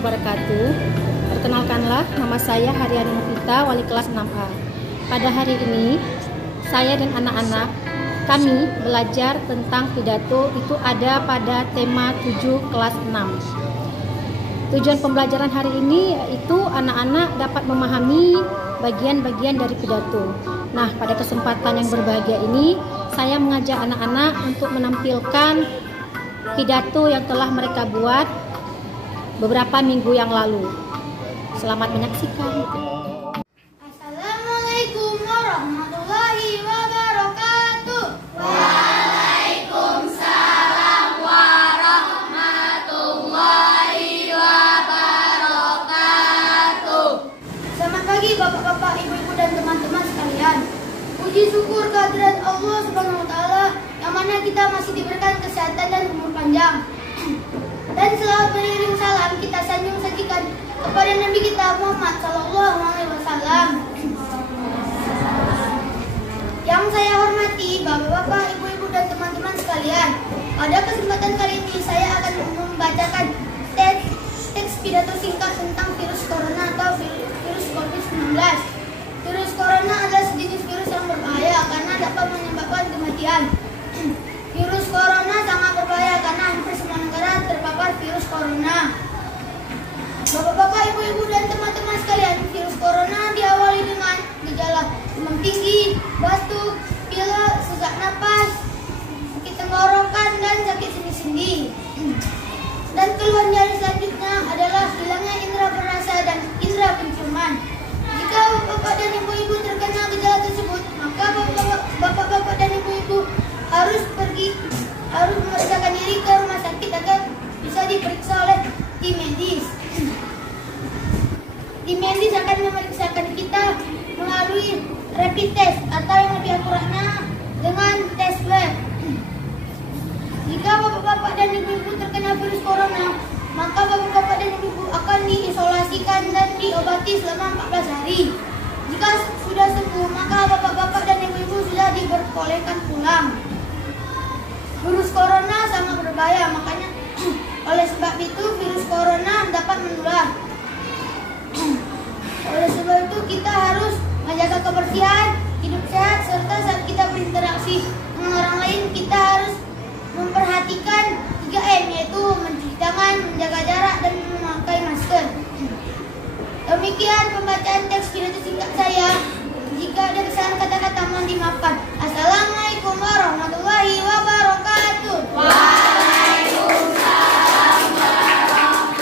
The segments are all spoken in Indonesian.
wabarakatuh. Perkenalkanlah, nama saya Haryani Novita, wali kelas 6A. Pada hari ini, saya dan anak-anak kami belajar tentang pidato. Itu ada pada tema 7 kelas 6. Tujuan pembelajaran hari ini yaitu anak-anak dapat memahami bagian-bagian dari pidato. Nah, pada kesempatan yang berbahagia ini, saya mengajak anak-anak untuk menampilkan pidato yang telah mereka buat beberapa minggu yang lalu. Selamat menyaksikan. Assalamualaikum warahmatullahi wabarakatuh. Waalaikumsalam warahmatullahi wabarakatuh. Selamat pagi Bapak-bapak, Ibu-ibu dan teman-teman sekalian. Puji syukur kehadirat Allah Subhanahu wa taala yang mana kita masih diberikan kesehatan dan umur panjang. Dan selalu beriring salam kita sanjung sajikan kepada Nabi kita Muhammad sallallahu alaihi wasallam. Yang saya hormati Bapak-bapak, Ibu-ibu dan teman-teman sekalian, pada kesempatan kali ini saya akan membacakan teks pidato singkat tentang virus corona atau virus COVID-19. Virus corona adalah sejenis virus yang berbahaya karena dapat menyebabkan kematian. Virus corona sangat berbahaya karena hampir semua negara terpapar virus corona. Bapak-bapak, ibu-ibu dan teman-teman sekalian, virus corona diawali dengan gejala demam tinggi, batuk, pilek, sesak napas, sakit tenggorokan, dan sakit sendi-sendi. Dan keluhan yang selanjutnya adalah hilangnya indera perasa dan indera penciuman. Jika bapak dan ibu-ibu terkena gejala tersebut, maka bapak-bapak dan ibu-ibu harus memeriksakan diri ke rumah sakit agar bisa diperiksa oleh tim medis. Tim medis akan memeriksakan kita melalui rapid test atau yang lebih akuratnya dengan tes swab. Jika bapak-bapak dan ibu-ibu terkena virus corona, maka bapak-bapak dan ibu-ibu akan diisolasikan dan diobati selama 14 hari. Jika sudah sembuh, maka bapak-bapak dan ibu-ibu sudah diperbolehkan pulang. Virus corona sangat berbahaya, makanya oleh sebab itu virus corona dapat menular. Oleh sebab itu kita harus menjaga kebersihan, hidup sehat, serta saat kita berinteraksi dengan orang lain kita harus memperhatikan 3M, yaitu mencuci tangan, menjaga jarak, dan memakai masker. Demikian pembacaan teks pidato singkat saya. Jika ada kesalahan kata-kata mohon dimaafkan. Assalamualaikum warahmatullahi wabarakatuh. Waalaikumsalam warahmatullahi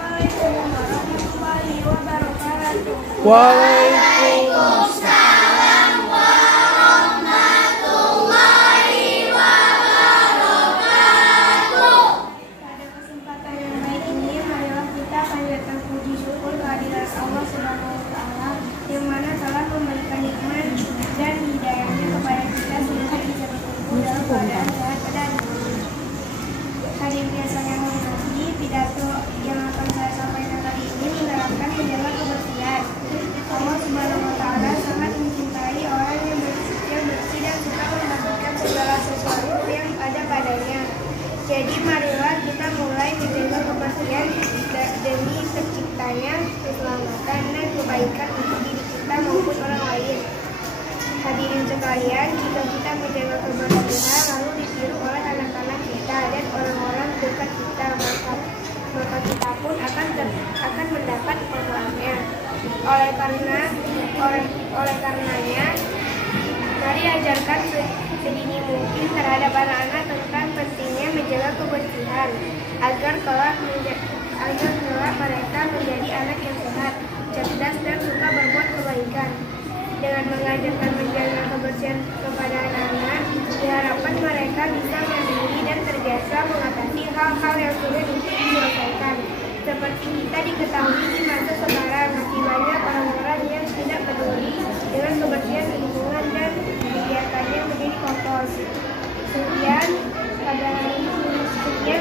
Assalamualaikum warahmatullahi wabarakatuh. Waalaikumsalam warahmatullahi wabarakatuh. Pada kesempatan yang baik ini, marilah kita panjatkan puji syukur kehadirat Allah Subhanahu wa taala yang mana telah memberikan nikmat dan hidayahnya kepada kita sehingga bisa berkumpul dalam keadaan sehat pada hari ini. Hadirin yang saya hormati, pidato yang akan saya sampaikan kali ini menerapkan menjaga kebersihan. Allah Subhanahu wa taala sangat mencintai orang yang bersih dan suka membagikan segala sesuatu yang ada padanya. Jadi marilah kita mulai menjaga kebersihan demi terciptanya keselamatan dan kebaikan untuk diri kita maupun orang lain. Hadirin sekalian, jika kita menjaga kebersihan lalu ditiru oleh anak-anak kita dan orang-orang dekat kita, maka kita pun akan mendapat pahalanya. Oleh karenanya, mari ajarkan sedini mungkin terhadap anak-anak tentang pentingnya menjaga kebersihan agar kelak mereka menjadi anak yang sehat, cerdas, dan suka berbuat kebaikan. Dengan mengajarkan menjaga kebersihan kepada anak-anak, diharapkan mereka bisa mandiri dan terbiasa mengatasi hal-hal yang sulit untuk diselesaikan. Seperti kita diketahui di masa sekarang, masih banyak orang-orang yang tidak peduli dengan kebersihan lingkungan dan membiarkannya menjadi kotor. Sekian pada hari ini yang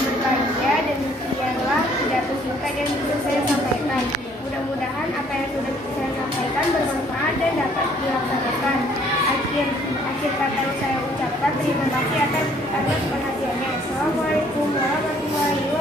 berbahagia, demikianlah pidato singkat yang bisa saya sampaikan. Mudah-mudahan apa yang sudah saya sampaikan bermanfaat dan dapat dilaksanakan. Akhir kata yang saya ucapkan terima kasih atas perhatiannya. Assalamualaikum warahmatullahi wabarakatuh.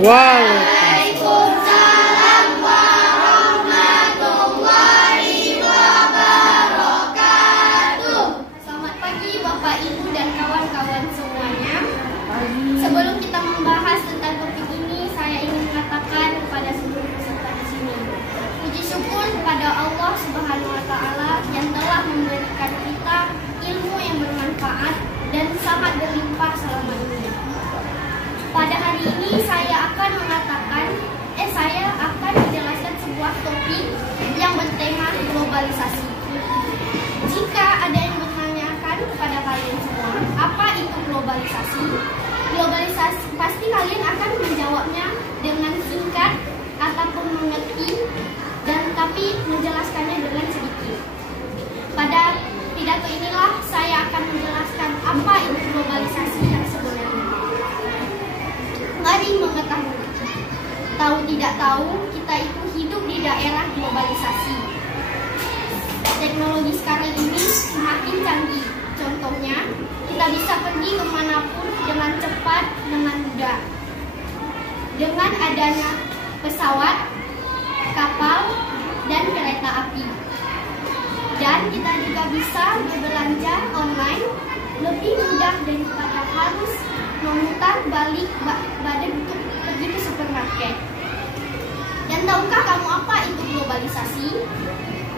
Waalaikumsalam warahmatullahi wabarakatuh. Selamat pagi Bapak Ibu dan kawan-kawan semuanya. Sebelum kita membahas tentang topik ini, saya ingin mengatakan kepada seluruh peserta di sini, puji syukur kepada Allah Subhanahu wa taala yang telah memberikan kita ilmu yang bermanfaat dan sangat berlimpah selama ini. Pada hari ini saya akan menjelaskan sebuah topik yang bertema globalisasi. Jika ada yang menanyakan kepada kalian semua, apa itu globalisasi? Globalisasi pasti kalian akan menjawabnya dengan singkat ataupun mengerti, dan tapi menjelaskannya dengan sedikit. Pada pidato inilah saya akan menjelaskan apa itu globalisasi yang sebenarnya. Mari mengetahui. Tahu tidak tahu, kita itu hidup di daerah globalisasi. Teknologi sekarang ini semakin canggih. Contohnya, kita bisa pergi kemanapun dengan cepat, dengan mudah. Dengan adanya pesawat, kapal, dan kereta api. Dan kita juga bisa berbelanja online lebih mudah daripada harus memutar balik badan untuk pergi ke supermarket. Dan tahukah kamu apa itu globalisasi?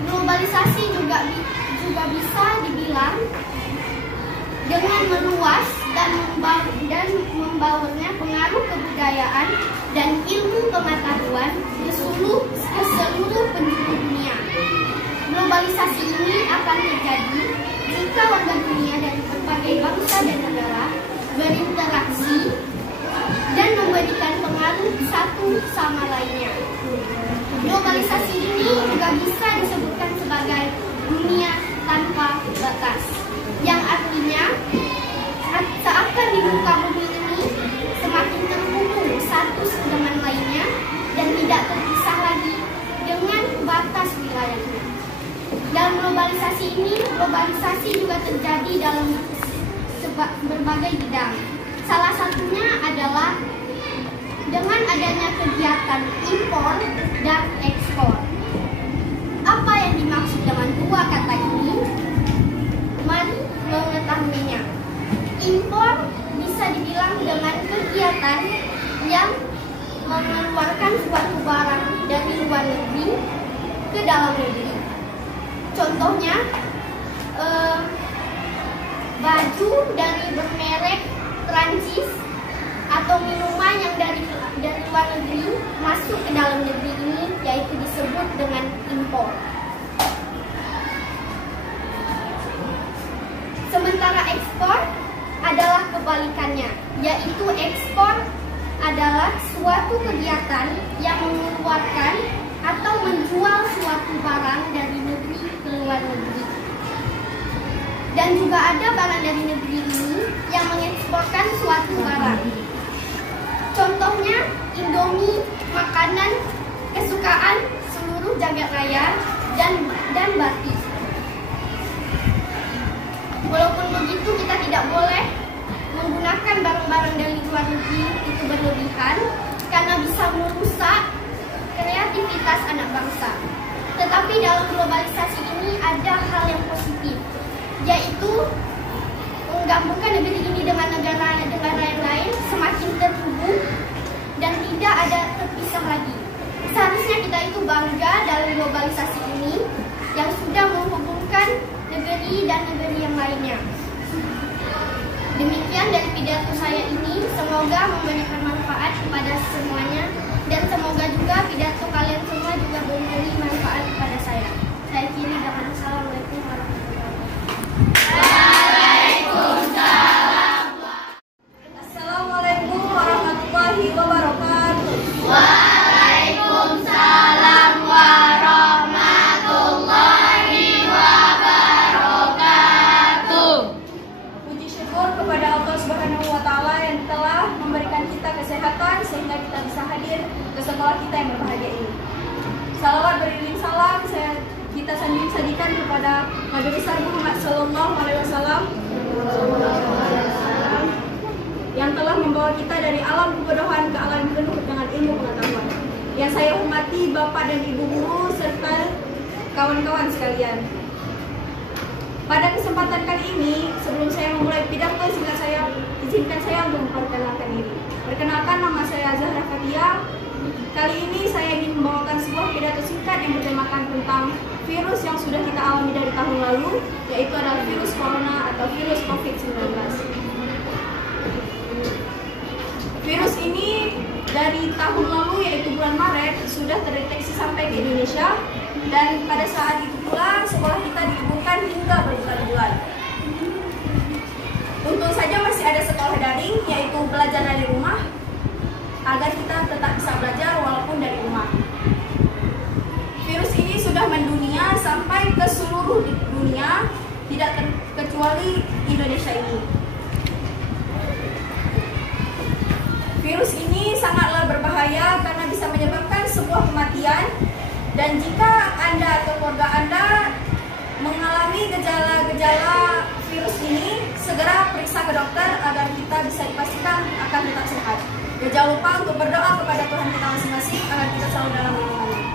Globalisasi juga bisa dibilang dengan meluas dan membawanya pengaruh kebudayaan dan ilmu pengetahuan ke seluruh penjuru dunia. Globalisasi ini akan terjadi jika warga dunia dari berbagai bangsa dan negara berinteraksi dan memberikan pengaruh satu sama lainnya. Globalisasi ini juga bisa disebutkan sebagai dunia tanpa batas, yang artinya seakan di muka bumi ini semakin terhubung satu dengan lainnya dan tidak terpisah lagi dengan batas wilayahnya. Dalam globalisasi ini, globalisasi juga terjadi dalam berbagai bidang. Salah satunya adalah dengan adanya kegiatan impor dan ekspor. Apa yang dimaksud dengan dua kata ini? Mari mengetahuinya. Impor bisa dibilang dengan kegiatan yang mengeluarkan suatu barang dari luar negeri ke dalam negeri. Contohnya, baju dari bermerek Prancis atau minuman yang dari luar negeri masuk ke dalam negeri ini, yaitu disebut dengan impor. Sementara ekspor adalah kebalikannya, yaitu ekspor adalah suatu kegiatan yang mengeluarkan atau menjual suatu barang dari negeri ke luar negeri. Dan juga ada barang dari negeri ini yang mengeksporkan suatu barang. Contohnya Indomie, makanan kesukaan seluruh jagat raya, dan batik. Walaupun begitu, kita tidak boleh menggunakan barang-barang dari luar negeri itu berlebihan, karena bisa merusak kreativitas anak bangsa. Tetapi dalam globalisasi ini ada hal yang positif, yaitu menggabungkan negeri ini dengan negara yang lain semakin terhubung dan tidak ada terpisah lagi. Seharusnya kita itu bangga dalam globalisasi ini yang sudah menghubungkan negeri dan negeri yang lainnya. Demikian dari pidato saya ini, semoga memberikan manfaat kepada semuanya, dan semoga juga pidato kalian semua juga memberi manfaat kepada saya. Saya akhiri dengan Assalamualaikum warahmatullahi wabarakatuh. Assalamualaikum warahmatullahi wabarakatuh. Waalaikumsalam warahmatullahi wabarakatuh. Puji syukur kepada Allah Subhanahu wa taala yang telah memberikan kita kesehatan sehingga kita bisa hadir ke sekolah kita yang berbahagia ini. Salawat beriring salam kita sajikan kepada Nabi besar Muhammad sallallahu alaihi wasallam yang telah membawa kita dari alam kebodohan ke alam penuh dengan Yang saya hormati Bapak dan Ibu guru serta kawan-kawan sekalian. Pada kesempatan kali ini, sebelum saya memulai pidato, izinkan saya untuk memperkenalkan diri. Perkenalkan, nama saya Zahra Fatia. Kali ini saya ingin membawakan sebuah pidato singkat yang bertemakan tentang virus yang sudah kita alami dari tahun lalu, yaitu adalah virus corona atau virus COVID-19. Virus ini dari tahun lalu, yaitu bulan Maret, sudah terdeteksi sampai ke Indonesia, dan pada saat itu pula sekolah kita diliburkan hingga berbulan-bulan. Untung saja masih ada sekolah daring, yaitu belajar dari rumah, agar kita tetap bisa belajar walaupun dari rumah. Virus ini sudah mendunia sampai ke seluruh dunia, tidak terkecuali Indonesia ini. Virus ini sangatlah berbahaya karena bisa menyebabkan sebuah kematian, dan jika Anda atau keluarga Anda mengalami gejala-gejala virus ini, segera periksa ke dokter agar kita bisa dipastikan akan tetap sehat. Dan jangan lupa untuk berdoa kepada Tuhan kita masing-masing agar kita selalu dalam lindungannya.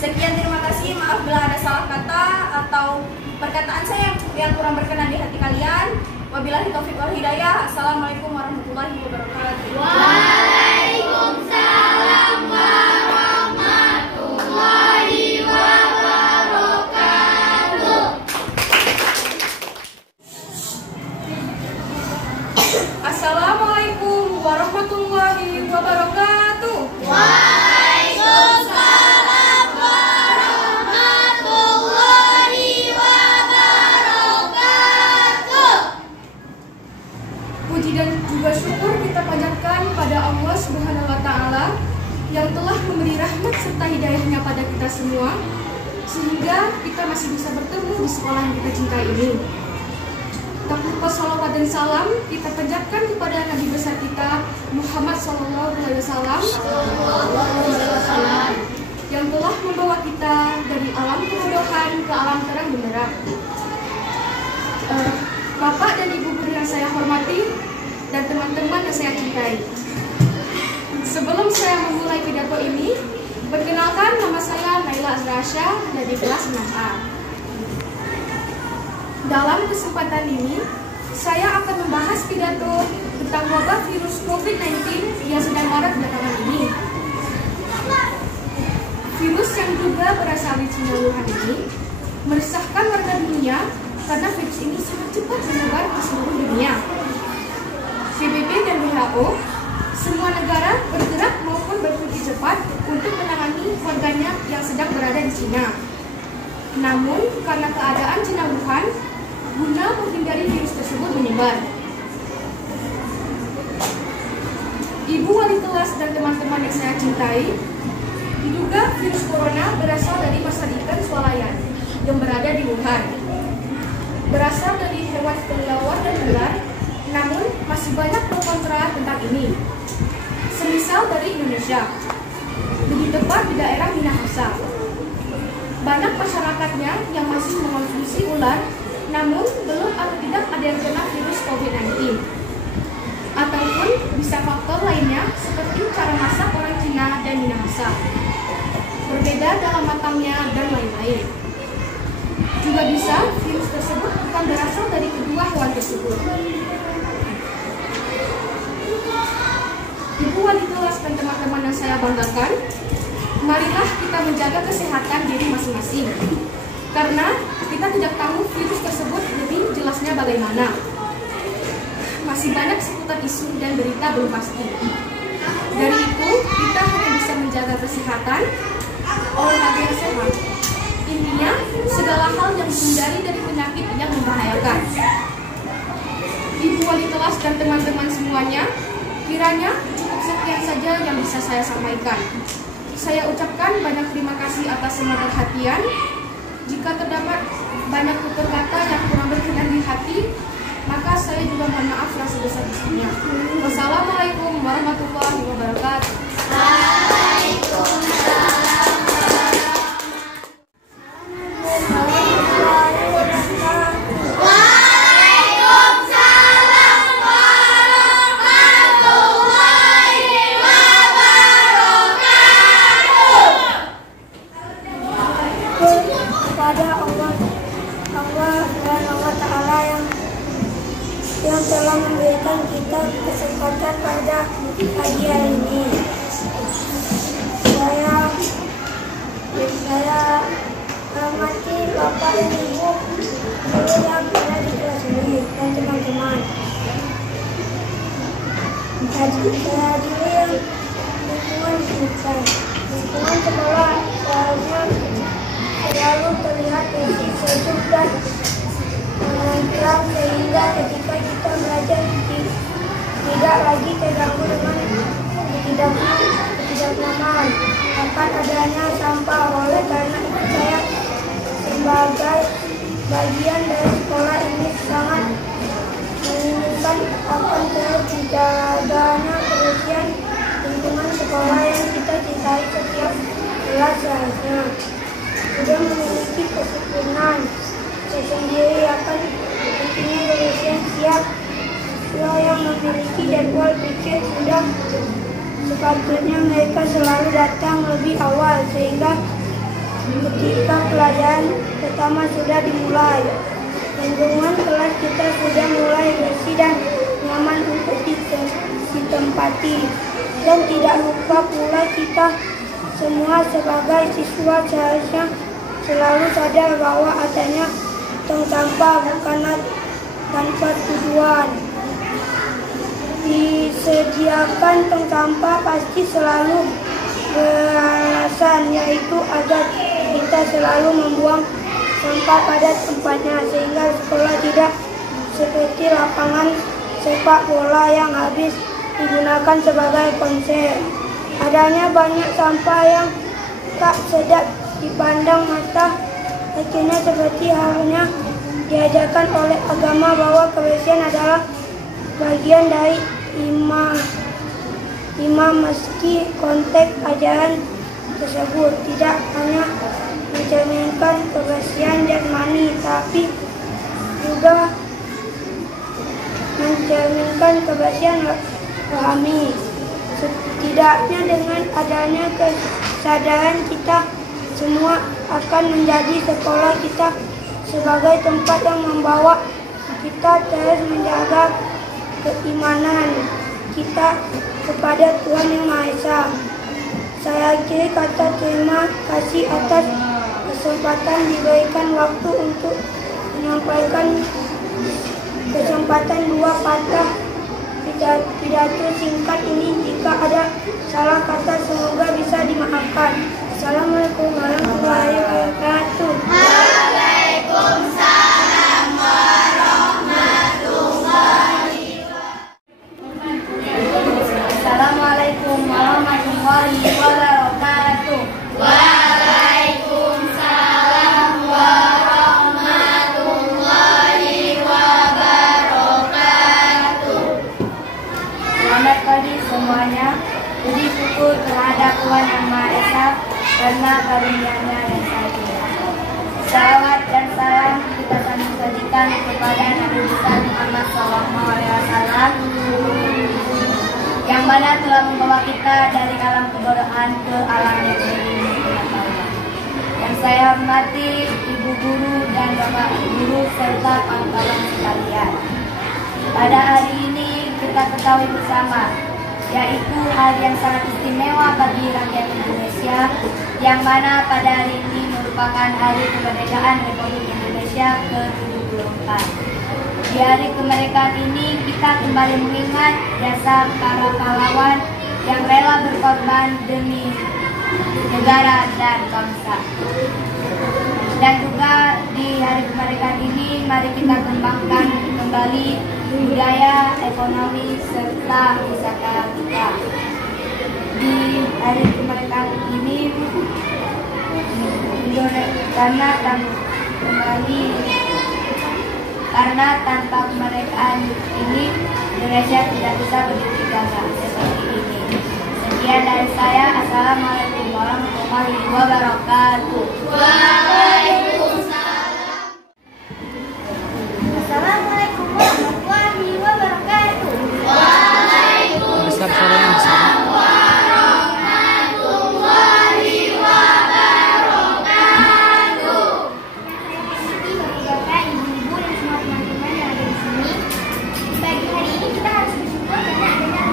Sekian, terima kasih. Maaf bila ada salah kata atau perkataan saya yang kurang berkenan di hati kalian. Wabillahi taufiq wal hidayah. Assalamualaikum warahmatullahi wabarakatuh. Waalaikumsalam warahmatullahi wabarakatuh. Assalamualaikum warahmatullahi wabarakatuh. Waalaikumsalam warahmatullahi wabarakatuh. Puji dan juga syukur kita panjatkan pada Allah Subhanahu wa Ta'ala yang telah memberi rahmat serta hidayahnya pada kita semua, sehingga kita masih bisa bertemu di sekolah yang kita cintai ini. Tak lupa salawat dan salam kita panjatkan kepada Nabi besar kita Muhammad SAW yang telah membawa kita dari alam kebodohan ke alam terang benderang. Bapak dan Ibu guru yang saya hormati dan teman-teman yang saya cintai. Sebelum saya memulai pidato ini, perkenalkan, nama saya Naila Azrasya dari kelas 6A. Dalam kesempatan ini, saya akan membahas pidato tentang wabah virus COVID-19 yang sedang marak belakangan ini. Virus yang juga berasal dari Cina Wuhan ini meresahkan warga dunia karena virus ini sangat cepat menyebar ke seluruh dunia. PBB dan WHO, semua negara bergerak maupun berpikir cepat untuk menangani warganya yang sedang berada di Cina. Namun, karena keadaan Cina Wuhan, guna menghindari virus tersebut menyebar, Ibu wali kelas dan teman-teman yang saya cintai, diduga virus corona berasal dari macan ikan swalayan yang berada di Wuhan. Berasal dari hewan kelelawar dan ular, namun masih banyak pro kontra tentang ini. Semisal dari Indonesia, lebih tepat di daerah Minahasa. Banyak masyarakatnya yang masih mengonsumsi ular, namun belum atau tidak ada yang kena virus COVID-19. Ataupun bisa faktor lainnya seperti cara masak orang Cina dan Minahasa, berbeda dalam matangnya dan lain-lain. Juga bisa virus tersebut bukan berasal dari kedua hewan tersebut. Ibu wali kelas dan teman-teman yang saya banggakan, marilah kita menjaga kesehatan diri masing-masing. Karena kita tidak tahu virus tersebut lebih jelasnya bagaimana. Masih banyak seputar isu dan berita belum pasti. Dari itu, kita hanya bisa menjaga kesehatan, olahraga yang sehat. Intinya, segala hal yang menghindari dari penyakit yang membahayakan. Ibu wali kelas dan teman-teman semuanya, kiranya cukup sekian saja yang bisa saya sampaikan. Saya ucapkan banyak terima kasih atas semua perhatian. Jika terdapat banyak tutur kata yang kurang berkenan di hati, maka saya juga mohon maaf yang sebesar-besarnya. Wassalamualaikum warahmatullahi wabarakatuh. Waalaikumsalam warahmatullahi wabarakatuh. kesempatan pada pagi hari ini. Saya hormati Bapak dan Ibu guru yang ada di kelas ini dan teman-teman. Saya hadiri lingkungan kita. Lingkungan sekolah seharusnya selalu terlihat bersih, sejuk dan menenteram sehingga ketika kita belajar tidak lagi terganggu dengan ketidaknyaman akan adanya sampah. Oleh karena itu saya sebagai bagian dari sekolah ini sangat menginginkan akan terjaganya kebersihan lingkungan sekolah yang kita cintai. Setiap kelas seharusnya sudah memiliki kesempurnaan tersendiri akan pentingnya kebersihan. Siswa yang memiliki jadwal pikir sudah sepatutnya mereka selalu datang lebih awal sehingga ketika pelajaran pertama sudah dimulai, lingkungan kelas kita sudah mulai bersih dan nyaman untuk ditempati. Dan tidak lupa pula kita semua sebagai siswa seharusnya selalu sadar bahwa adanya tong sampah bukanlah tanpa tujuan. Disediakan tong sampah pasti selalu beralasan, yaitu agar kita selalu membuang sampah pada tempatnya sehingga sekolah tidak seperti lapangan sepak bola yang habis digunakan sebagai konser. Adanya banyak sampah yang tak sedap dipandang mata, akhirnya seperti halnya diajarkan oleh agama bahwa kebersihan adalah bagian dari imam, meski konteks ajaran tersebut tidak hanya mencerminkan kebersihan jasmani tapi juga mencerminkan kebersihan rohani. Setidaknya dengan adanya kesadaran kita semua akan menjadi sekolah kita sebagai tempat yang membawa kita terus menjaga keimanan kita kepada Tuhan Yang Maha Esa. Saya akhiri kata terima kasih atas kesempatan diberikan waktu untuk menyampaikan kesempatan dua patah pidato singkat ini. Jika ada salah kata semoga bisa dimaafkan. Assalamualaikum warahmatullahi wabarakatuh. Waalaikumsalam warahmatullahi wabarakatuh. Assalamualaikum warahmatullahi wabarakatuh. Waalaikumsalam warahmatullahi wabarakatuh. Selamat pagi semuanya. Puji syukur terhadap Tuhan Yang Maha Esa karena karunia-Nya yang sangat. Salawat dan salam kita sampaikan kepada Nabi besar Muhammad SAW yang mana telah membawa kita dari alam kebodohan ke alam yang berilmu pengetahuan. Yang saya hormati ibu guru dan bapak guru serta kawan-kawan sekalian. Pada hari ini kita ketahui bersama, yaitu hari yang sangat istimewa bagi rakyat Indonesia, yang mana pada hari ini merupakan hari kemerdekaan Republik Indonesia ke-74. Di hari kemerdekaan ini kita kembali mengingat jasa para pahlawan yang rela berkorban demi negara dan bangsa. Dan juga di hari kemerdekaan ini mari kita kembangkan kembali budaya, ekonomi, serta wisata kita. Di hari kemerdekaan ini karena tanpa kemerdekaan ini Indonesia tidak bisa berdiri gagah seperti ini. Sekian dari saya. Assalamualaikum warahmatullahi wabarakatuh. Waalaikumsalam. Assalamualaikum warahmatullahi wabarakatuh. Waalaikumsalam warahmatullahi wabarakatuh. Bapak, ibu-ibu dan semua teman-teman yang ada di sini. Pagi hari ini kita harus bersyukur karena adanya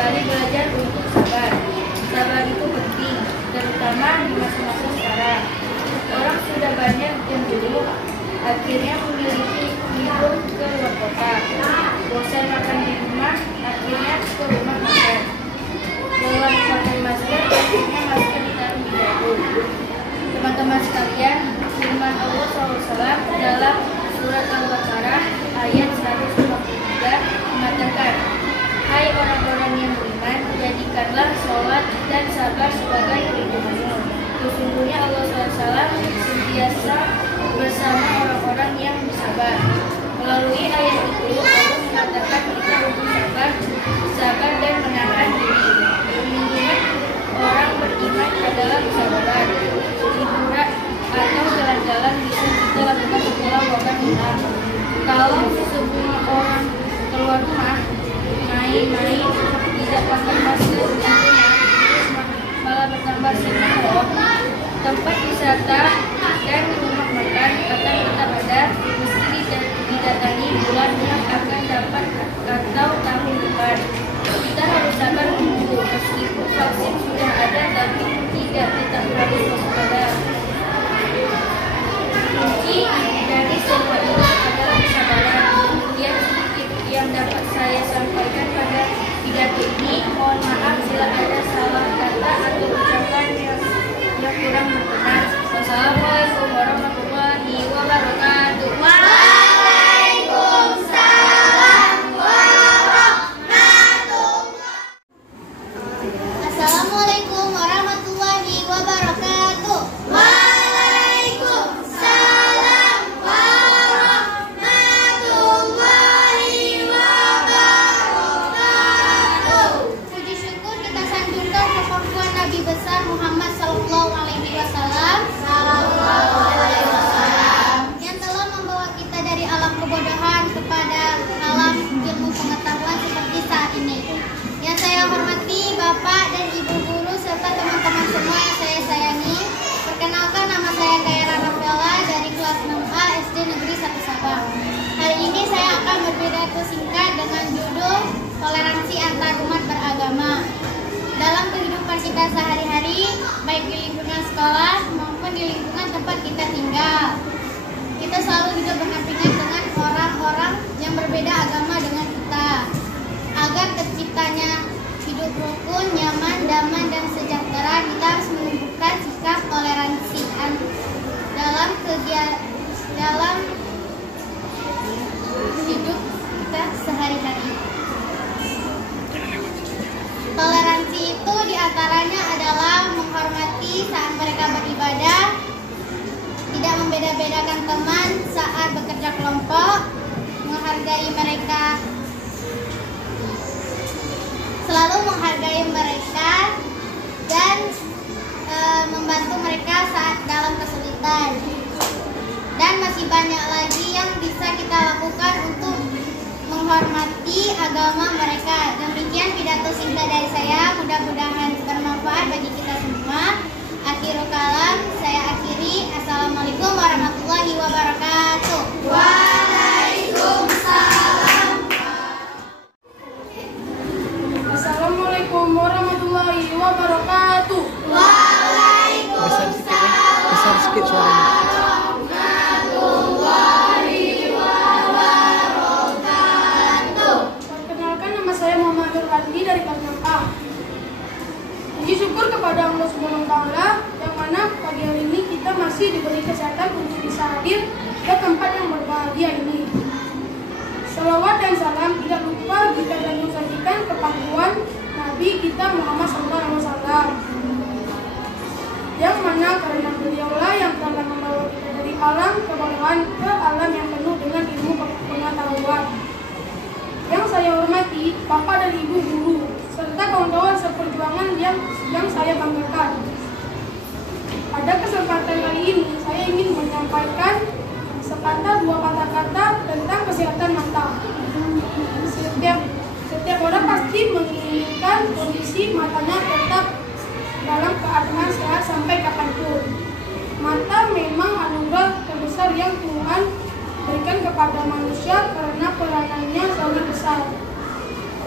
kembali belajar untuk sabar. Sabar itu penting, terutama di masa-masa sekarang. Orang sudah banyak yang dulu akhirnya memiliki libur ke luar kota. Bosan makan di rumah, akhirnya ke rumah makan. Lelah pakai masker, akhirnya masker ditaruh di dagu. Teman-teman sekalian, firman Allah SAW dalam surat Al-Baqarah ayat 153 mengatakan, "Hai orang-orang yang beriman, jadikanlah sholat dan sabar sebagai pelindungmu." Sesungguhnya Allah SWT senantiasa bersama orang-orang yang bersabar. Melalui ayat itu, Allah mengatakan kita untuk sabar dan menahan diri. Pelindungan orang beriman adalah kesabaran. Liburan atau jalan-jalan bisa kita lakukan setelah wabah hilang. Kalau semua orang keluar rumah, main-main, tidak pakai masker, malah bertambah senang loh. Tempat wisata dan rumah makan akan tetap ada meski didatangi bulan yang akan dapat atau tahun depan. Kita harus sabar menunggu meskipun vaksin sudah ada tapi tidak, tetap harus waspada. Kunci dari semua ini adalah kesabaran. Kemudian sedikit yang dapat saya sampaikan pada pidato ini, mohon maaf bila ada salah kata atau ucapan yang kurang berkenan. Wassalamualaikum warahmatullahi wabarakatuh. Waalaikumsalam warahmatullahi. Assalamualaikum warahmatullahi wabarakatuh. Waalaikumsalam warahmatullahi wabarakatuh. Puji syukur kita sanjungkan kepada Nabi besar Muhammad Sallallahu Alaihi Wasallam yang telah membawa kita dari alam kebodohan kepada alam ilmu pengetahuan seperti saat ini. Yang saya hormati Bapak dan Ibu guru serta teman-teman semua yang saya sayangi. Perkenalkan, nama saya Gaira Rafaela dari kelas 6A SD Negeri 1 Sabang. Hari ini saya akan berpidato singkat dengan judul Toleransi Antarumat Beragama. Dalam kehidupan kita sehari-hari, baik di lingkungan sekolah maupun di lingkungan tempat kita tinggal, kita selalu hidup berdampingan dengan orang-orang yang berbeda agama dengan kita. Agar terciptanya hidup rukun, nyaman, damai, dan sejahtera, kita harus menunjukkan sikap toleransi dalam hidup kita sehari-hari. Toleransi itu diantaranya adalah menghormati saat mereka beribadah, tidak membeda-bedakan teman saat bekerja kelompok, menghargai mereka, selalu menghargai mereka, dan membantu mereka saat dalam kesulitan. Dan masih banyak lagi yang bisa kita lakukan untuk menghormati agama mereka. Demikian pidato singkat dari saya, mudah-mudahan bermanfaat bagi kita semua. Akhirul kalam, saya akhiri. Assalamualaikum warahmatullahi wabarakatuh. Waalaikumsalam. Assalamualaikum warahmatullahi wabarakatuh. Waalaikumsalam warahmatullahi wabarakatuh. Perkenalkan, nama saya Muhammad Nur Hadi dari kelas 6A. Puji syukur kepada Allah Subhanahu wa Ta'ala yang mana pagi hari ini kita masih diberi kesehatan untuk bisa hadir ke tempat yang berbahagia ini. Salawat dan salam tidak lupa kita dan mensajikan kepada Nabi kita Muhammad SAW, yang mana karena beliaulah yang telah membawa kita dari alam kebodohan ke alam yang penuh dengan ilmu pengetahuan. Yang saya hormati Bapak dan Ibu guru serta kawan-kawan seperjuangan yang saya banggakan. Pada kesempatan kali ini saya ingin menyampaikan sepatah dua kata-kata tentang kesehatan mata. Setiap orang pasti menginginkan kondisi matanya tetap dalam keadaan sehat sampai kapanpun. Mata memang anugerah terbesar yang Tuhan berikan kepada manusia karena peranannya sangat besar.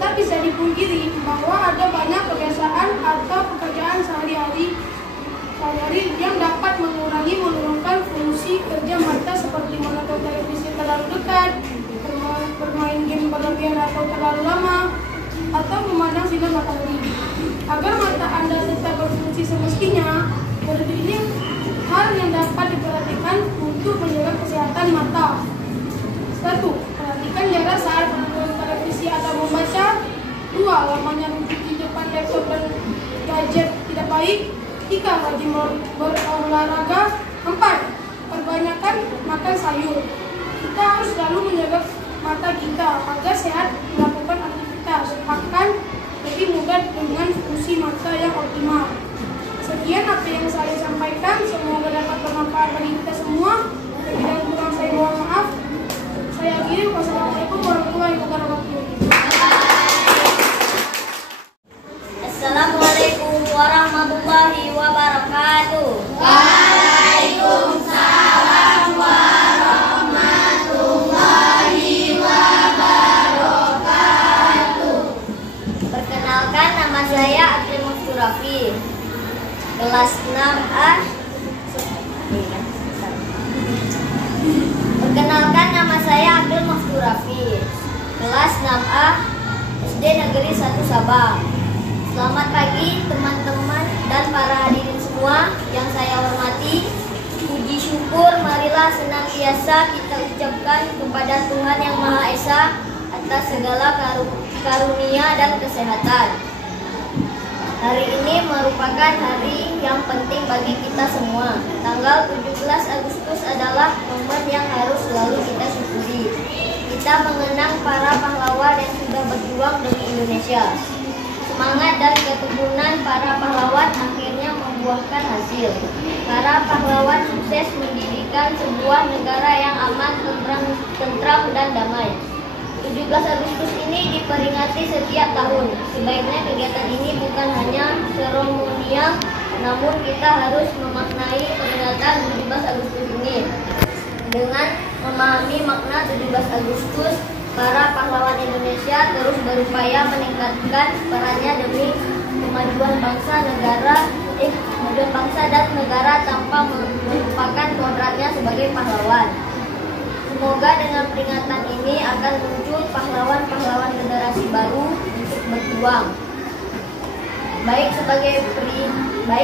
Tak bisa dipungkiri bahwa ada banyak kebiasaan atau pekerjaan sehari-hari yang dapat menurunkan fungsi kerja mata seperti menonton televisi terlalu dekat, bermain game berlebihan atau terlalu lama, atau memandang sinar matahari. Agar mata Anda tetap berfungsi semestinya, berikut ini hal yang dapat diperhatikan untuk menjaga kesehatan mata. 1. Perhatikan jarak saat menonton televisi atau membaca. 2. Lamanya duduk di depan laptop dan gadget tidak baik. 3. Rajin berolahraga. 4. Perbanyakkan makan sayur. Kita harus selalu menjaga mata kita agar sehat melakukan aktivitas, akan lebih mudah dengan fungsi mata yang optimal. Sekian apa yang saya sampaikan, semoga dapat bermanfaat bagi kita semua. Lebih dan kurang saya mohon maaf. Saya akhiri. Wassalamualaikum warahmatullahi wabarakatuh. Assalamualaikum warahmatullahi wabarakatuh. Waalaikumsalam warahmatullahi wabarakatuh. Perkenalkan, nama saya Akil Musturafi, kelas 6A. Perkenalkan, nama saya Akil Musturafi, kelas 6A, SD Negeri 1 Sabang. Selamat pagi teman-teman dan para hadirin semua yang saya hormati. Puji syukur marilah senantiasa kita ucapkan kepada Tuhan Yang Maha Esa atas segala karunia dan kesehatan. Hari ini merupakan hari yang penting bagi kita semua. Tanggal 17 Agustus adalah momen yang harus selalu kita syukuri. Kita mengenang para pahlawan yang sudah berjuang demi Indonesia. Semangat dan keteguhan para pahlawan akhirnya membuahkan hasil. Para pahlawan sukses mendirikan sebuah negara yang aman, tentram, dan damai. 17 Agustus ini diperingati setiap tahun. Sebaiknya kegiatan ini bukan hanya seremonial, namun kita harus memaknai peringatan 17 Agustus ini. Dengan memahami makna 17 Agustus, para pahlawan Indonesia terus berupaya meningkatkan perannya demi kemajuan bangsa dan negara tanpa melupakan kodratnya sebagai pahlawan. Semoga dengan peringatan ini akan muncul pahlawan-pahlawan generasi baru untuk berjuang, baik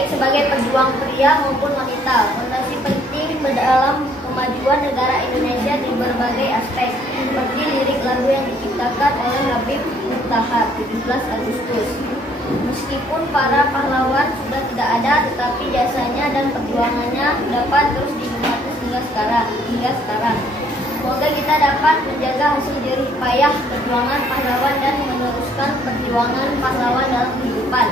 sebagai pejuang pria maupun wanita. Fondasi penting dalam kemajuan negara Indonesia di berbagai aspek, seperti lirik lagu yang diciptakan oleh Habib Muhtahar 17 Agustus. Meskipun para pahlawan sudah tidak ada, tetapi jasanya dan perjuangannya dapat terus dinikmati hingga sekarang. Semoga kita dapat menjaga hasil jerih payah perjuangan pahlawan dan meneruskan perjuangan pahlawan dalam kehidupan.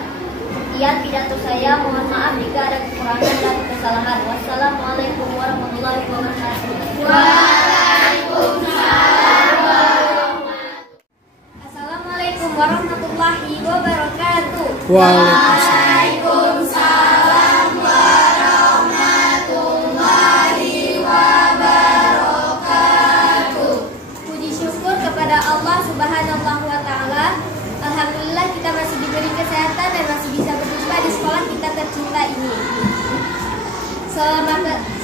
Sekian pidato saya, mohon maaf jika ada kekurangan dan kesalahan. Wassalamualaikum warahmatullahi wabarakatuh. Waalaikumsalam. Assalamualaikum warahmatullahi wabarakatuh. Waalaikumsalam warahmatullahi wabarakatuh. Puji syukur kepada Allah Subhanahu wa Ta'ala. Alhamdulillah kita masih diberi kesehatan dan masih bisa berjumpa di sekolah kita tercinta ini.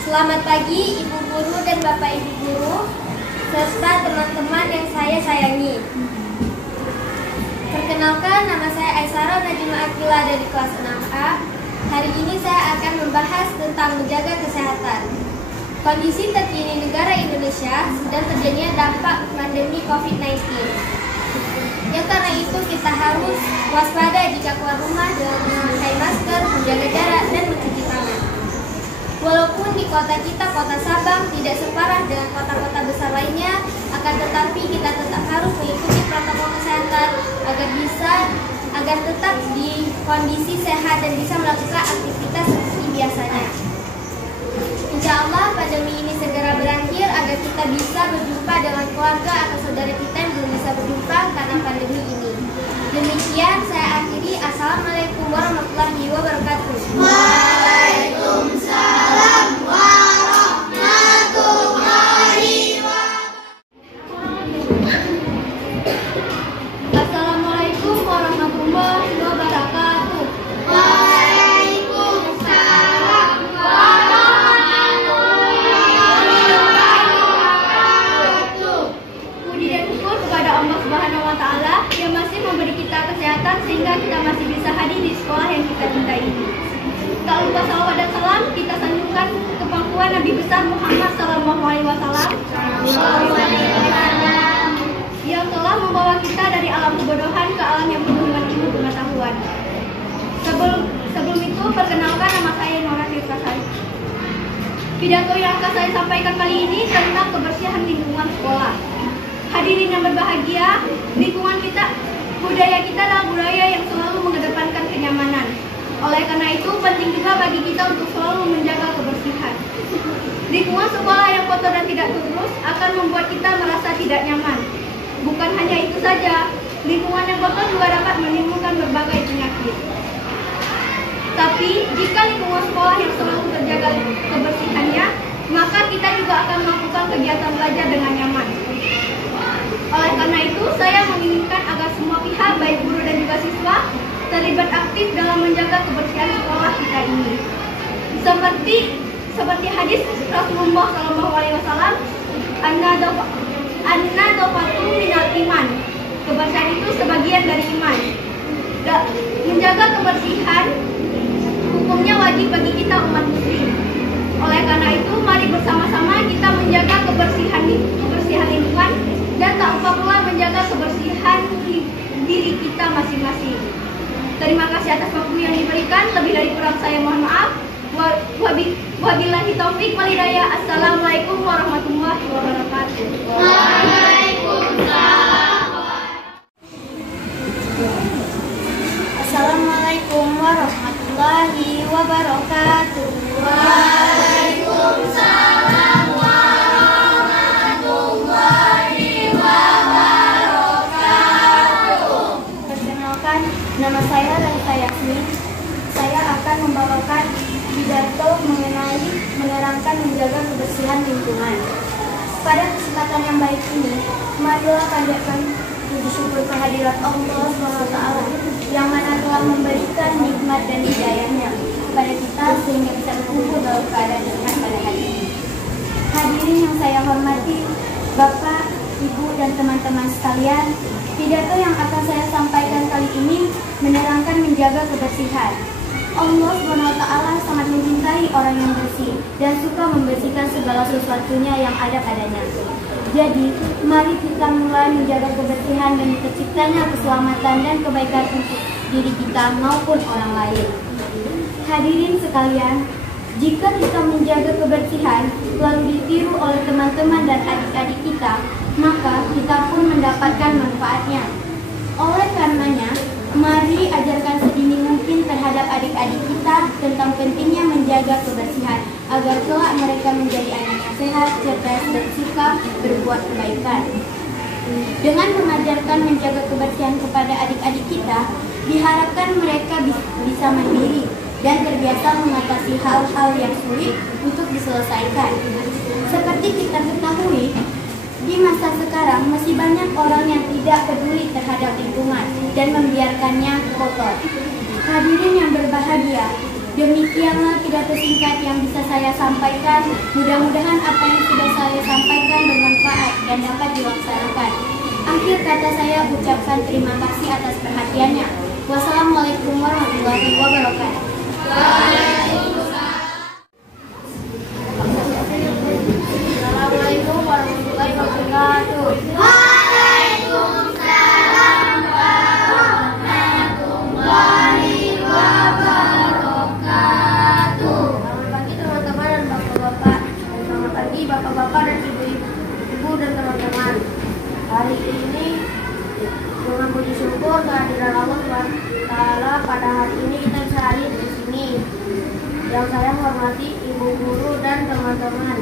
Selamat pagi Ibu Guru dan Bapak Ibu Guru serta teman-teman yang saya sayangi. Perkenalkan, nama saya Aisyara Najma Akila dari kelas 6A. Hari ini saya akan membahas tentang menjaga kesehatan. Kondisi terkini negara Indonesia sedang terjadinya dampak pandemi COVID-19. Ya, karena itu kita harus waspada jika keluar rumah dengan memakai masker, menjaga jarak, dan mencuci tangan. Walaupun di kota kita, kota Sabang, tidak separah dengan kota-kota besar lainnya, akan tetapi kita tetap harus mengikuti protokol kesehatan agar tetap di kondisi sehat dan bisa melakukan aktivitas seperti biasanya. Insya Allah pandemi ini segera berakhir agar kita bisa berjumpa dengan keluarga atau saudara kita yang belum bisa berjumpa karena pandemi ini. Demikian saya akhiri. Assalamualaikum warahmatullahi wabarakatuh. Waalaikumsalam warahmatullahi wabarakatuh. Assalamualaikum kedua Nabi besar Muhammad SAW yang telah membawa kita dari alam kebodohan ke alam yang penuh dengan ilmu pengetahuan. Sebelum itu, perkenalkan, nama saya Nora Tirtasari. Pidato yang akan saya sampaikan kali ini tentang kebersihan lingkungan sekolah. Hadirin yang berbahagia, lingkungan kita, budaya kita adalah budaya yang selalu mengedepankan kenyamanan. Oleh karena itu, penting juga bagi kita untuk selalu menjaga kebersihan. Lingkungan sekolah yang kotor dan tidak terurus akan membuat kita merasa tidak nyaman. Bukan hanya itu saja, lingkungan yang kotor juga dapat menimbulkan berbagai penyakit. Tapi, jika lingkungan sekolah yang selalu terjaga kebersihannya, maka kita juga akan melakukan kegiatan belajar dengan nyaman. Oleh karena itu, saya menginginkan agar semua pihak, baik guru dan juga siswa, terlibat aktif dalam menjaga kebersihan sekolah kita ini. Seperti hadis Rasulullah SAW, an-nadhafatu minal iman. Kebersihan itu sebagian dari iman. Menjaga kebersihan hukumnya wajib bagi kita umat muslim. Oleh karena itu, mari bersama-sama kita menjaga kebersihan lingkungan dan tak lupa pula menjaga kebersihan diri kita masing-masing. Terima kasih atas waktu yang diberikan. Lebih dari kurang saya mohon maaf. Wabillahi taufik wal hidayah. Assalamualaikum warahmatullahi wabarakatuh. Assalamualaikum warahmatullahi wabarakatuh. Waalaikumsalam warahmatullahi wabarakatuh. Perkenalkan, nama saya Raisa Yasmin. Saya akan membawakan pidato mengenai menerangkan menjaga kebersihan lingkungan. Pada kesempatan yang baik ini, marilah panjatkan puji syukur kehadirat Allah SWT yang mana telah memberikan nikmat dan hidayahnya kepada kita sehingga bisa berkumpul dalam keadaan sehat pada hari ini. Hadirin yang saya hormati, Bapak, Ibu, dan teman-teman sekalian, pidato yang akan saya sampaikan kali ini menerangkan menjaga kebersihan. Allah SWT sangat mencintai orang yang bersih dan suka membersihkan segala sesuatunya yang ada padanya. Jadi, mari kita mulai menjaga kebersihan dan terciptanya keselamatan dan kebaikan untuk diri kita maupun orang lain. Hadirin sekalian, jika kita menjaga kebersihan lalu ditiru oleh teman-teman dan adik-adik kita, maka kita pun mendapatkan manfaatnya. Oleh karenanya, mari ajarkan sedini mungkin terhadap adik-adik kita tentang pentingnya menjaga kebersihan agar kelak mereka menjadi anak yang sehat, cerdas, dan suka berbuat kebaikan. Dengan mengajarkan menjaga kebersihan kepada adik-adik kita, diharapkan mereka bisa mandiri dan terbiasa mengatasi hal-hal yang sulit untuk diselesaikan. Seperti kita ketahui, di masa sekarang masih banyak orang yang tidak peduli terhadap lingkungan dan membiarkannya kotor. Hadirin yang berbahagia, demikianlah pidato singkat yang bisa saya sampaikan. Mudah-mudahan apa yang sudah saya sampaikan bermanfaat dan dapat dilaksanakan. Akhir kata saya ucapkan terima kasih atas perhatiannya. Wassalamualaikum warahmatullahi wabarakatuh. Assalamualaikum warahmatullahi wabarakatuh. Waalaikumsalam warahmatullahi wabarakatuh. Selamat pagi teman-teman dan bapak-bapak. Selamat pagi bapak-bapak dan ibu-ibu dan teman-teman. Hari ini dengan puji syukur kehadiran Allah SWT pada hari ini kita bisa hadir di sini. Yang saya hormati ibu guru dan teman-teman.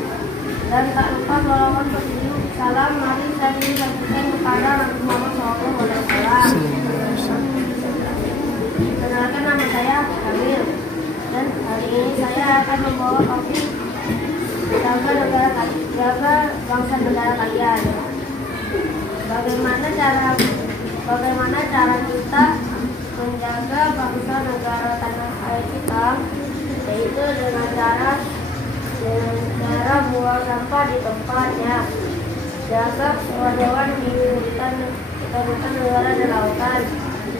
Dan tak lupa sholawat bertujuh salam mari saya sampaikan kepada Nabi Muhammad SAW. Kenalkan, nama saya Kamil dan hari ini saya akan membawa topik jaga bangsa negara kalian. Bagaimana cara kita menjaga bangsa negara tanah air kita, yaitu dengan cara buang sampah di tempatnya, jaga hewan-hewan di hutan negara dan lautan,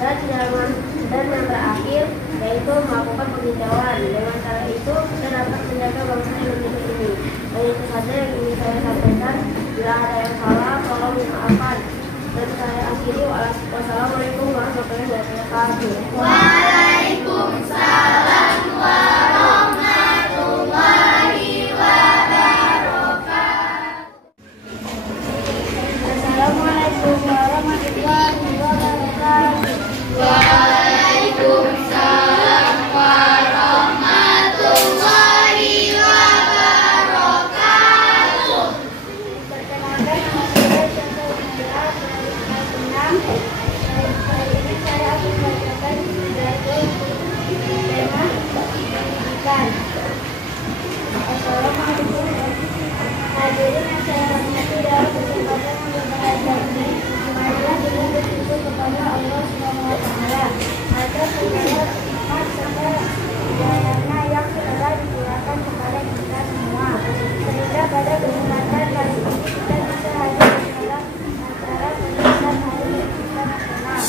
dan jangan Dan yang terakhir yaitu melakukan penghijauan. Dengan cara itu kita dapat menjaga bangsa Indonesia ini. Dan itu saja yang ingin saya sampaikan. Bila ada yang salah, tolong dimaafkan. Dan saya akhiri. Wassalamualaikum warahmatullahi wabarakatuh. Waalaikumsalam warahmatullahi wabarakatuh. Assalamualaikum warahmatullahi wabarakatuh. Waalaikumsalam warahmatullahi wabarakatuh. Perkenalkan, nama saya Syamsul Mila, kelas 6. Hari ini saya akan membacakan pidato tema pendidikan. Assalamualaikum. Hadirin yang saya hormati, dalam kesempatan yang berbahagia ini, marilah kita bersyukur kepada Allah SWT atas segala nikmat serta hidayahnya yang telah dicurahkan kepada kita semua, sehingga pada kesempatan kali ini kita bisa hadir dalam acara peringatan Hari Pendidikan Nasional.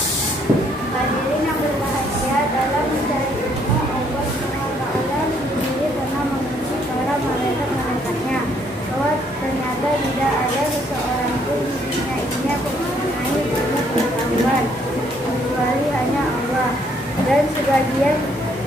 Hadirin yang berbahagia, dalam mencari ilmu, Allah SWT sendiri pernah menguji para malaikat-malaikatnya bahwa ternyata tidak ada seseorang pun di dunia ini yang mempunyai ilmu pengetahuan kecuali hanya Allah. Dan sebagian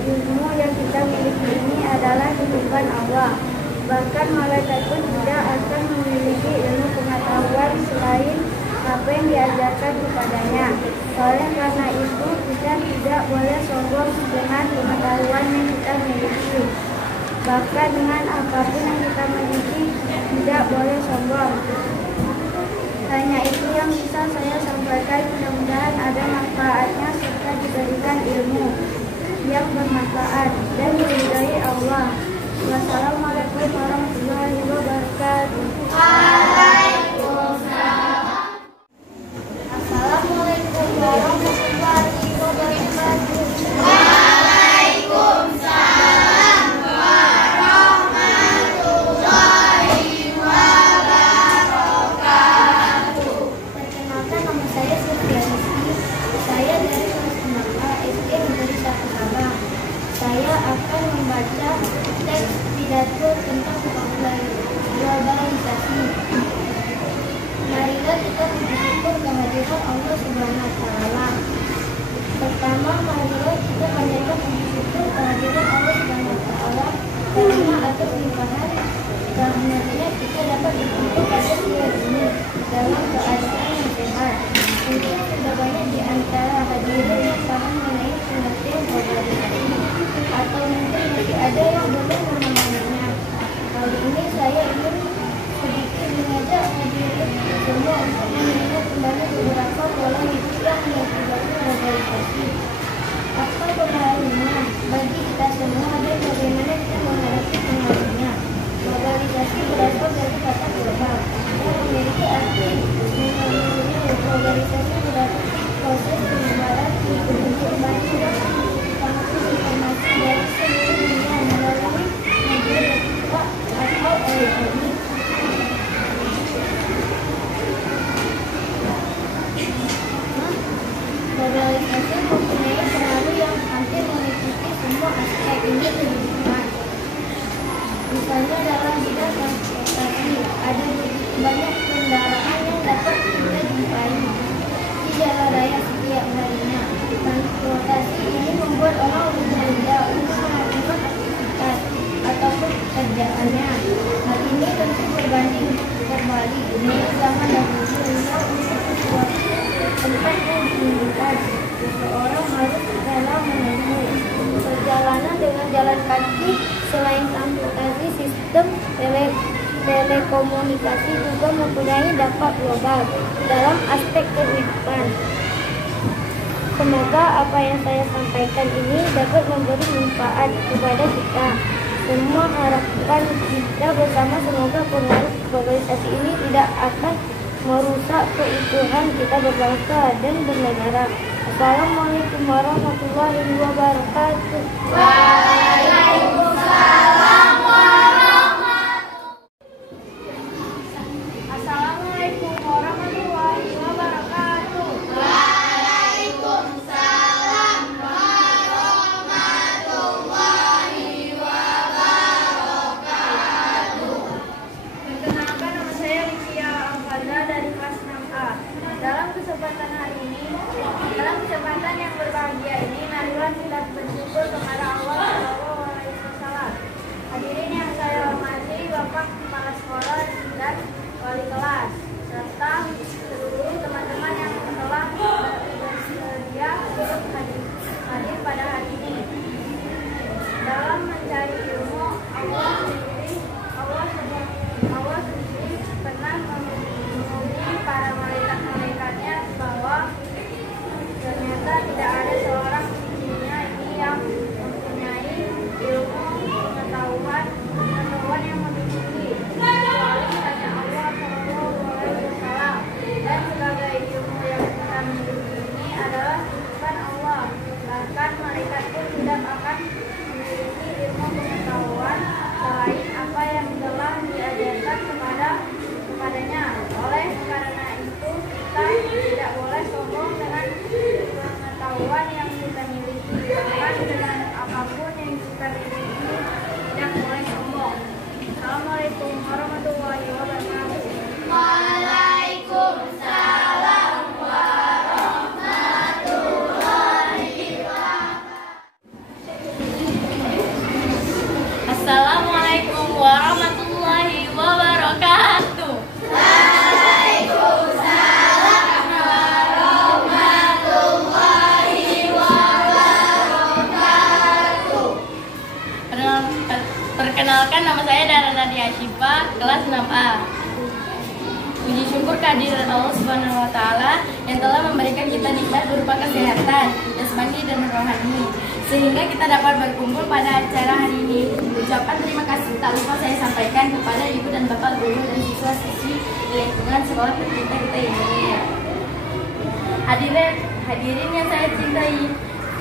ilmu yang kita miliki ini adalah titipan Allah. Bahkan malaikat pun tidak akan memiliki ilmu pengetahuan selain apa yang diajarkan kepadanya. Oleh karena itu, kita tidak boleh sombong dengan pengetahuan yang kita miliki. Bahkan dengan apapun yang kita miliki, tidak boleh sombong. Hanya itu yang bisa saya sampaikan. Mudah-mudahan ada manfaatnya serta diberikan ilmu yang bermanfaat dan diridhai Allah. Wassalamualaikum warahmatullahi wabarakatuh. Assalamualaikum warahmatullahi wabarakatuh. Waalaikumsalam warahmatullahi wabarakatuh. Perkenalkan, nama saya Sylvia Rizky. Saya dari kelas 6A SD Negeri 1 Sabang. Saya akan membaca teks pidato tentang globalisasi. Marilah kita bersyukur kehadiran Allah Subhanahu wa Ta'ala. Pertama, marilah kita panjatkan bersyukur kehadiran Allah Subhanahu wa Ta'ala karena atas limpahan rahmatnya kita dapat berkumpul pada siang ini dalam keadaan yang sehat. Mungkin sudah banyak di antara hadirin yang paham mengenai pengertian globalisasi, atau mungkin masih ada yang belum memahaminya. Kali ini saya ingin sedikit mengajak hadirin semua untuk mengingat kembali beberapa pola hidup yang mengakibatkan globalisasi. Apa pengaruhnya bagi kita semua dan bagaimana kita menghadapi pengaruhnya? Globalisasi berasal dari kata global yang memiliki arti menyeluruhnya. Globalisasi berarti proses penyebaran informasi dan informasi dari seluruh dunia melalui media digital atau elektronik. Globalisasi mempunyai pengaruh yang hampir meliputi semua aspek ini kehidupan. Misalnya dalam bidang transportasi, ada begitu banyak kendaraan yang dapat kita jumpai di jalan raya setiap harinya. Transportasi ini membuat orang lebih mudah untuk melakukan aktivitas ataupun pekerjaannya. Hal ini tentu berbanding terbalik dengan zaman dahulu, hingga untuk sesuatu tempat yang diinginkan, seseorang harus rela menempuh perjalanan dengan jalan kaki. Selain transportasi, sistem telekomunikasi juga mempunyai dampak global dalam aspek kehidupan. Semoga apa yang saya sampaikan ini dapat memberi manfaat kepada kita. Semua harapkan kita bersama, semoga pengaruh globalisasi ini tidak akan merusak keutuhan kita berbangsa dan bernegara. Assalamualaikum warahmatullahi wabarakatuh. Waalaikumsalam Assalamualaikum warahmatullahi wabarakatuh. Waalaikumsalam Saya Nadia Syifa, kelas 6A. Puji syukur kehadiran Allah Subhanahu wa Ta'ala yang telah memberikan kita nikmat berupa kesehatan, jasmani dan rohani, sehingga kita dapat berkumpul pada acara hari ini. Ucapan terima kasih tak lupa saya sampaikan kepada ibu dan bapak guru dan siswa-siswi di lingkungan sekolah tercinta kita ini. Hadirin yang saya cintai,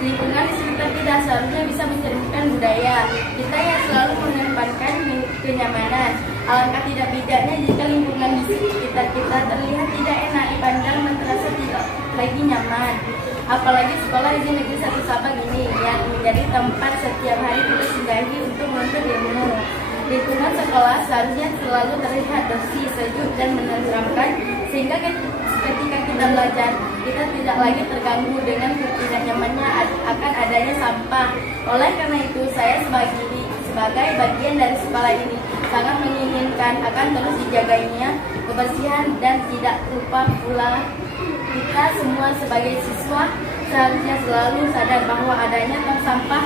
lingkungan di sekitar kita seharusnya bisa mencerminkan budaya kita yang selalu mengedepankan kenyamanan. Alangkah tidak bijaknya jika lingkungan di sekitar kita terlihat tidak enak dipandang dan terasa tidak lagi nyaman. Apalagi sekolah di negeri 1 Sabang ini yang menjadi tempat setiap hari kita singgahi untuk menuntut ilmu. Lingkungan sekolah seharusnya selalu terlihat bersih, sejuk dan menenteramkan, sehingga ketika kita belajar kita tidak lagi terganggu dengan ketidaknyamannya akan adanya sampah. Oleh karena itu saya sebagai bagian dari sekolah ini sangat menginginkan akan terus dijaganya kebersihan, dan tidak lupa pula kita semua sebagai siswa seharusnya selalu sadar bahwa adanya tong sampah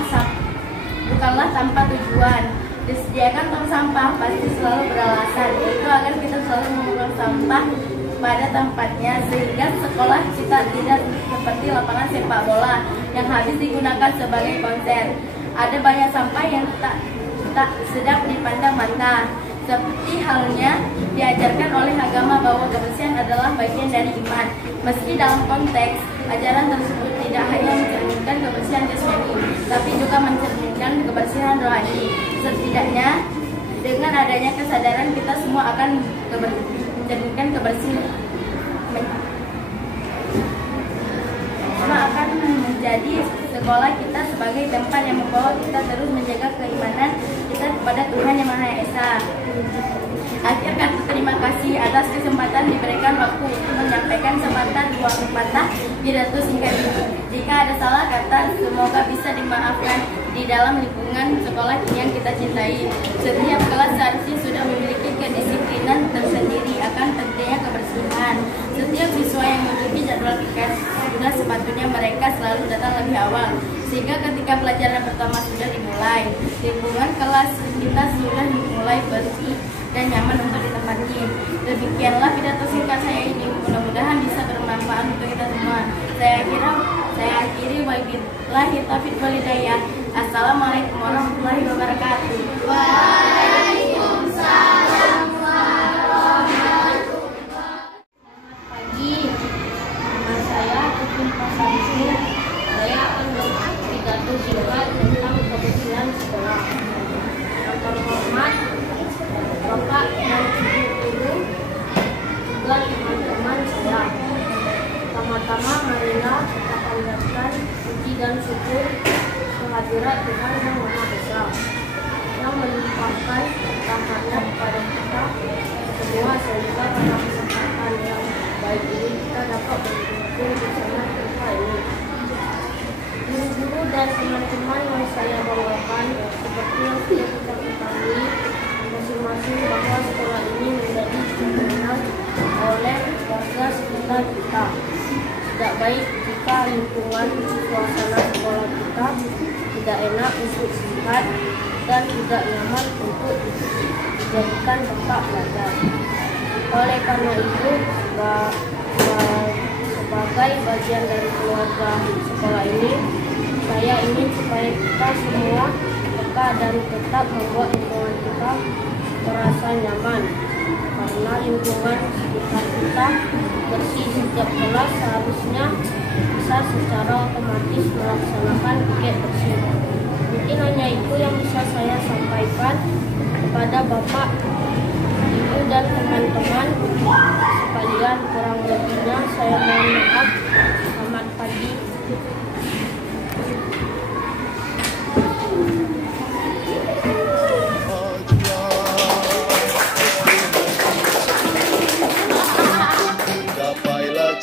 bukanlah tanpa tujuan. Disediakan tong sampah pasti selalu beralasan, yaitu agar kita selalu membuang sampah pada tempatnya, sehingga sekolah kita tidak seperti lapangan sepak bola yang habis digunakan sebagai konser. Ada banyak sampah yang tak sedap dipandang mata, seperti halnya diajarkan oleh agama bahwa kebersihan adalah bagian dari iman. Meski dalam konteks ajaran tersebut tidak hanya mencerminkan kebersihan jasmani, tapi juga mencerminkan kebersihan rohani. Setidaknya dengan adanya kesadaran kita semua akan mencerminkan kebersihan, akan menjadi sekolah kita sebagai tempat yang membawa kita terus menjaga keimanan kita kepada Tuhan Yang Maha Esa. Akhir kata terima kasih atas kesempatan diberikan waktu untuk menyampaikan sepatah dua patah pidato singkat ini. Jika ada salah kata, semoga bisa dimaafkan di dalam lingkungan sekolah yang kita cintai. Setiap kelas seharusnya sudah memiliki kedisiplinan tersendiri akan pentingnya kebersihan. Setiap siswa yang memiliki jadwal piket sudah sepatutnya mereka selalu datang lebih awal, sehingga ketika pelajaran pertama sudah dimulai, lingkungan kelas kita sudah mulai bersih dan nyaman untuk ditempati. Demikianlah pidato singkat saya ini, mudah-mudahan bisa bermanfaat untuk kita semua. Saya akhiri wabillahi taufiq wal hidayah. Assalamualaikum warahmatullahi wabarakatuh. Waalaikumsalam warahmatullahi wabarakatuh. Selamat pagi, nama saya Ipin Pasarisin. Saya akan berpidato singkat tentang kebersihan sekolah. Yang terhormat Bapak dan Ibu guru dan teman-teman saya. Pertama-tama marilah kita panjatkan puji dan syukur kehadirat Tuhan Yang Maha Esa yang melimpahkan rahmatnya kepada kita semua, sehingga pada kesempatan yang baik ini kita dapat berkumpul bersama kita ini. Guru-guru dan teman-teman yang saya banggakan, seperti yang sudah kita ketahui masing-masing bahwa sekolah ini menjadi dikenal oleh warga sekitar kita. Tidak baik jika lingkungan suasana sekolah kita tidak enak untuk dilihat dan tidak nyaman untuk dijadikan tempat belajar. Oleh karena itu, sebagai bagian dari keluarga sekolah ini, saya ingin supaya kita semua peka dan tetap membuat lingkungan kita terasa nyaman, karena lingkungan sekitar kita bersih setiap kelas seharusnya bisa secara otomatis melaksanakan piket bersih. Mungkin hanya itu yang bisa saya sampaikan kepada Bapak, Ibu dan teman-teman sekalian. Kurang lebihnya saya mohon maaf. Selamat pagi.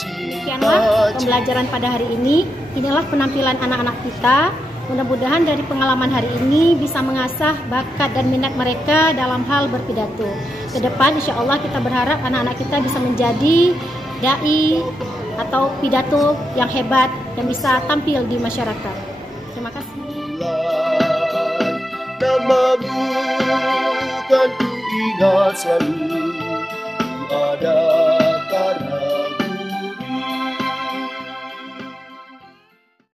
Demikianlah pembelajaran pada hari ini. Inilah penampilan anak-anak kita. Mudah-mudahan dari pengalaman hari ini bisa mengasah bakat dan minat mereka dalam hal berpidato. Ke depan insya Allah kita berharap anak-anak kita bisa menjadi dai atau pidato yang hebat yang bisa tampil di masyarakat. Terima kasih. ingat selalu ada